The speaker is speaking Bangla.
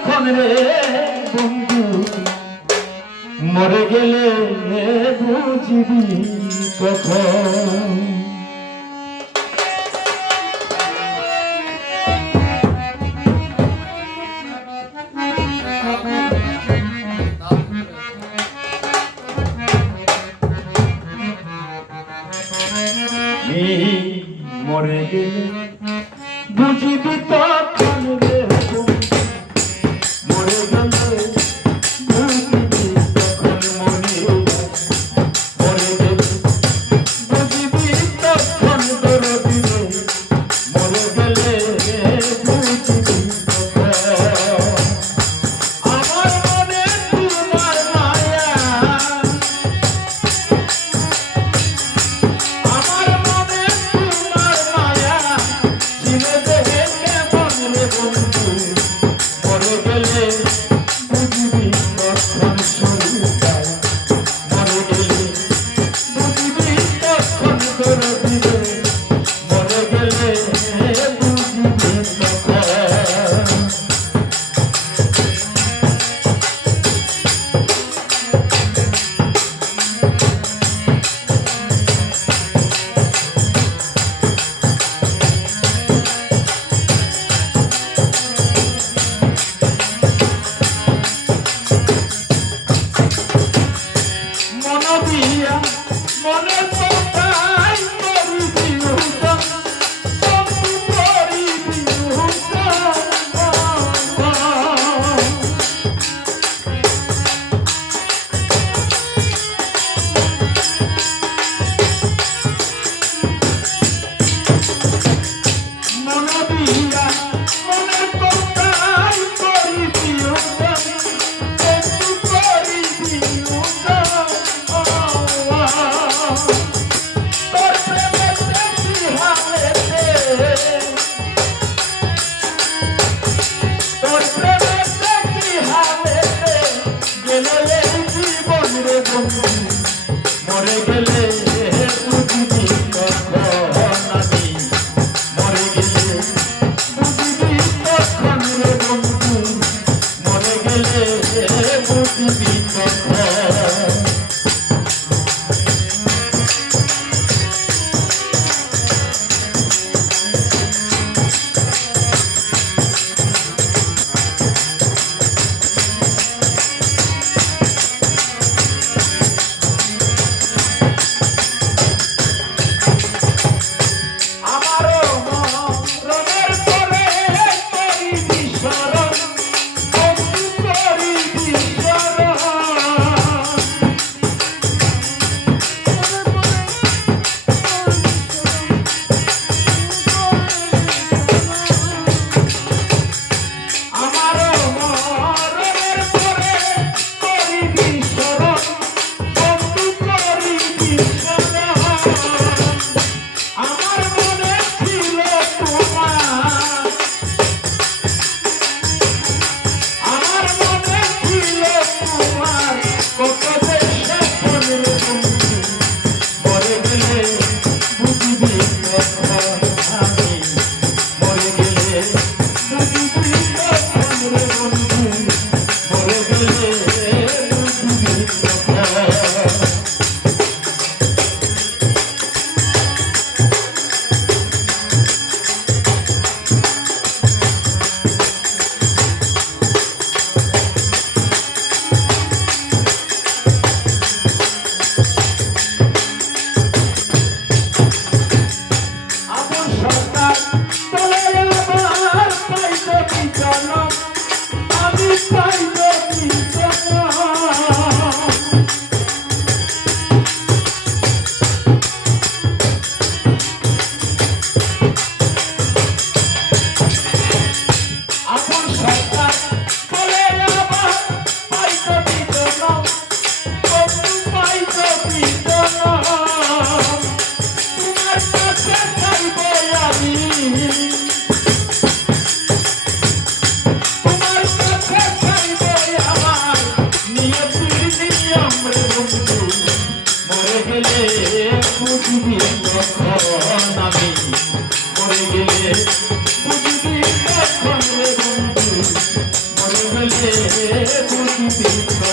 তখন রে বন্ধু মরে গেলে বুঝবি কখন মরে গেলে বুঝবি তখন রে মরে গেলে বুঝবি তখন মরে গেলে বুঝবি তখন তোর দিলে মরে গেলে বুঝবি আমার মনে তোমার মায়া আমার মনে তোমার মায়া ছিলে দেহে কেমন রে বন্ধু মরে গেলে বুঝবি তখন শরীরটা মরে গেলে বুঝবি তখন তোর দিলে মরে গেলে বুঝবি তখন মনের কথাই করি বিরূপণ বন্ধু করি বিরূপণ মনবিয়া মনের কথাই করি বিরূপণ বন্ধু করি বিরূপণ তোর প্রেমে দেখি হালেতে তোর প্রেমে দেখি হালেতে গেলে এই জীবন রে বন্ধু মরে গেলে বুঝবি তখন আমি মরে গেলে বুঝবি তখন রে বন্ধু মরে গেলে বুঝবি তখন মরে গেলে বুঝবি তখন রে বন্ধু মরে বুঝিবি